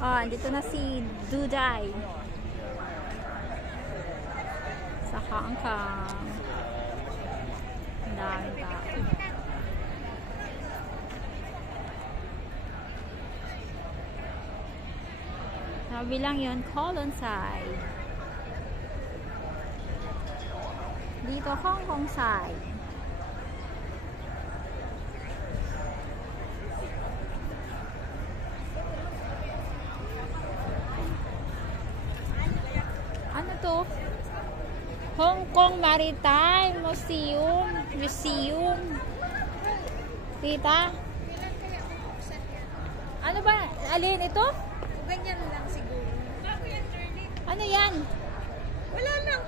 Oh, dito na si Duday. Sa Hong Kong. Ang daming tao. Sabi lang yun, Colonside. Dito, Hong Kong side. Ano to? Hong Kong Maritime Museum. Tita? Ano ba? Alin ito? Ganyan lang siguro. Ano yan? Wala lang.